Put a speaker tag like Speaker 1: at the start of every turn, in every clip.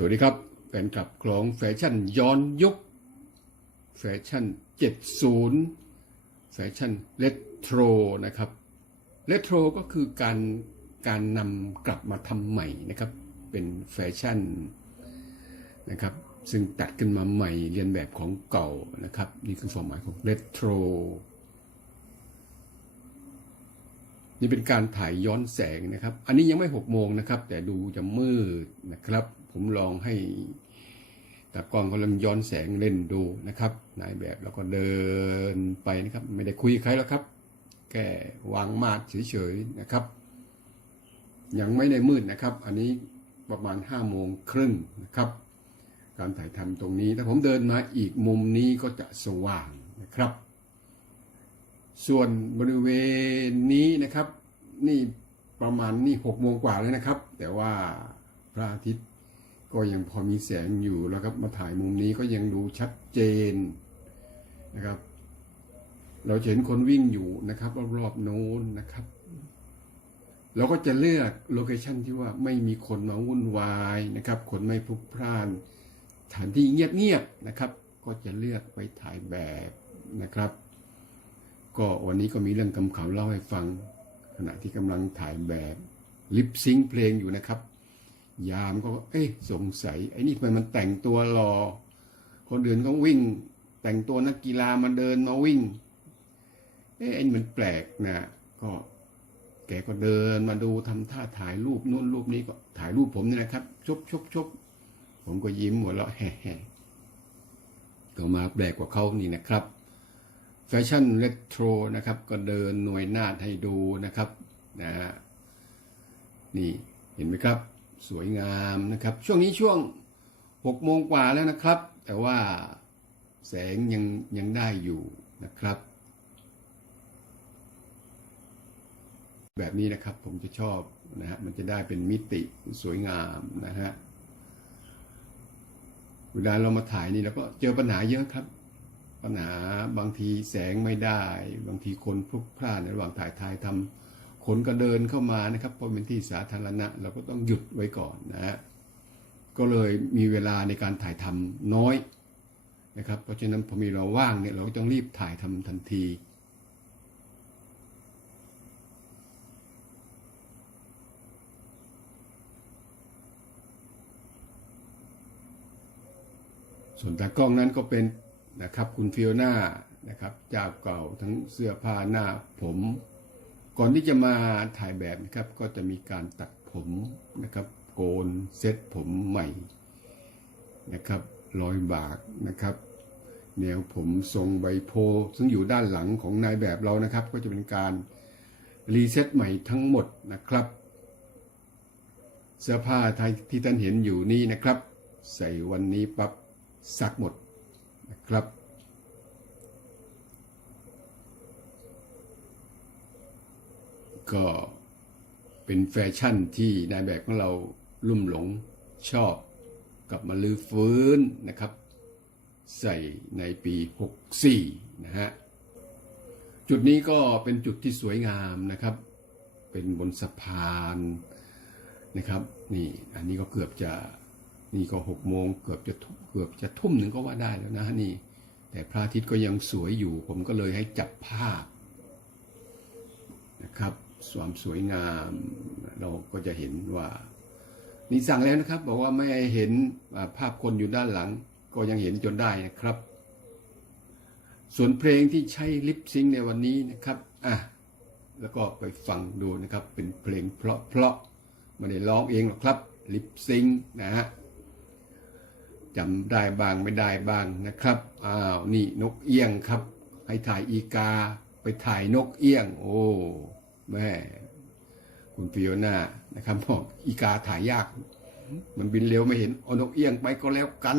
Speaker 1: สวัสดีครับ แฟนคลับของแฟชั่นย้อนยุค แฟชั่น 70 แฟชั่นเลโทรนะครับเลโทรก็คือการการนำกลับมาทำใหม่นะครับ เป็นแฟชั่นนะครับ ซึ่งตัดขึ้นมาใหม่เรียนแบบของเก่านะครับ นี่คือความหมายของเลโทรนี่เป็นการถ่ายย้อนแสงนะครับ อันนี้ยังไม่หกโมงนะครับ แต่ดูจะมืดนะครับ ผมลองให้ตากล้องกำลังย้อนแสงเล่นดูนะครับ นายแบบแล้วก็เดินไปนะครับ ไม่ได้คุยใครแล้วครับ แค่วางมาดเฉยๆนะครับ ยังไม่ได้มืดนะครับ อันนี้ประมาณห้าโมงครึ่งนะครับ การถ่ายทำตรงนี้ ถ้าผมเดินมาอีกมุมนี้ก็จะสว่างนะครับ ส่วนบริเวณนี้นะครับ นี่ประมาณนี่หกโมงกว่าแล้วนะครับ แต่ว่าพระอาทิตย์ ก็ยังพอมีแสงอยู่แล้วครับมาถ่ายมุมนี้ก็ยังดูชัดเจนนะครับ เราเห็นคนวิ่งอยู่นะครับ รอบๆโน้นนะครับ เราก็จะเลือกโลเคชันที่ว่าไม่มีคนมาวุ่นวายนะครับ คนไม่พลุกพล่านสถานที่เงียบๆนะครับ ก็จะเลือกไปถ่ายแบบนะครับ ก็วันนี้ก็มีเรื่องกำข่าวเล่าให้ฟัง ขณะที่กำลังถ่ายแบบลิปซิงเพลงอยู่นะครับ ยามก็เอ๊ะสงสัยไอ้นี่ทำไมมันแต่งตัวรอคนอื่นก็วิ่ง แต่งตัวนักกีฬามาเดินมาวิ่งเอ๊ะไอ้นี่มันแปลกนะก็แกก็เดินมาดูทำท่าถ่ายรูปนู่นรูปนี้ก็ถ่ายรูปผมนี่นะครับชบชบชบผมก็ยิ้มหัวเราะแฮ่ๆก็มาแปลกกว่าเขานี่นะครับ แฟชั่นเรโทรนะครับ ก็เดินหน่วยนาให้ดูนะครับนะฮะนี่เห็นไหมครับ สวยงามนะครับ ช่วงนี้ช่วงหกโมงกว่าแล้วนะครับ แต่ว่าแสงยังยังได้อยู่นะครับ แบบนี้นะครับผมจะชอบนะฮะมันจะได้เป็นมิติสวยงามนะฮะเวลาเรามาถ่ายนี่เราก็เจอปัญหาเยอะครับ ปัญหาบางทีแสงไม่ได้ บางทีคนพลุกพล่านในระหว่างถ่ายทายทำ คนก็เดินเข้ามานะครับเพราะเป็นที่สาธารณะ เราก็ต้องหยุดไว้ก่อนนะฮะก็เลยมีเวลาในการถ่ายทำน้อยนะครับ เพราะฉะนั้นพอมีเราว่างเนี่ยเราก็ต้องรีบถ่ายทำทันทีส่วนตากล้องนั้นก็เป็นนะครับคุณฟิโอน่านะครับเจ้าเก่าทั้งเสื้อผ้าหน้าผม ก่อนที่จะมาถ่ายแบบนะครับ ก็จะมีการตัดผมนะครับ โกนเซ็ตผมใหม่นะครับร้อยบากนะครับ แนวผมทรงใบโพ ซึ่งอยู่ด้านหลังของนายแบบเรานะครับ ก็จะเป็นการรีเซ็ตใหม่ทั้งหมดนะครับ เสื้อผ้าที่ท่านเห็นอยู่นี่นะครับ ใส่วันนี้ปั๊บซักหมดนะครับ ก็เป็นแฟชั่นที่นายแบบของเราลุ่มหลงชอบกลับมาลือฟื้นนะครับ ใส่ในปี 64 นะฮะ จุดนี้ก็เป็นจุดที่สวยงามนะครับ เป็นบนสะพานนะครับ นี่อันนี้ก็เกือบจะนี่ก็หกโมงเกือบจะเกือบจะทุ่มหนึ่งก็ว่าได้แล้วนะนี่ แต่พระอาทิตย์ก็ยังสวยอยู่ ผมก็เลยให้จับภาพนะครับ ความสวยงาม เราก็จะเห็นว่า นี่สั่งแล้วนะครับ บอกว่าไม่เห็นภาพคนอยู่ด้านหลัง ก็ยังเห็นจนได้นะครับ ส่วนเพลงที่ใช้ลิปซิงในวันนี้นะครับอะแล้วก็ไปฟังดูนะครับ เป็นเพลงเพราะเพราะไม่ได้ร้องเองหรอกครับ ลิปซิงนะฮะจำได้บ้างไม่ได้บ้างนะครับอ้าวนี่นกเอี้ยงครับ ให้ถ่ายอีกา ไปถ่ายนกเอี้ยง โอ้ แม่คุณฟิโอน่านะครับบอกอีกาถ่ายยาก มันบินเร็วไม่เห็นเอานกเอี้ยงไปก็แล้วกัน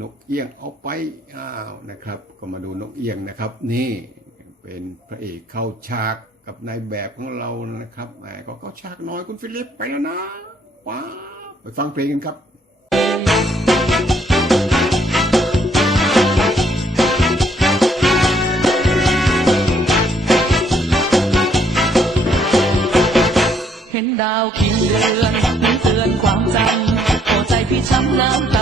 Speaker 1: นกเอี้ยงเอาไปอ้าวนะครับ ก็มาดูนกเอี้ยงนะครับ นี่เป็นพระเอกเข้าฉากกับนายแบบของเรานะครับแหมก็ก็ฉากน้อยคุณฟิลิปไปแล้วนะว้าไปฟังเพลงกันครับ
Speaker 2: เห็นดาวกินเดือนนั้นเตือนความจำโปรดพี่ช้ำน้ำตา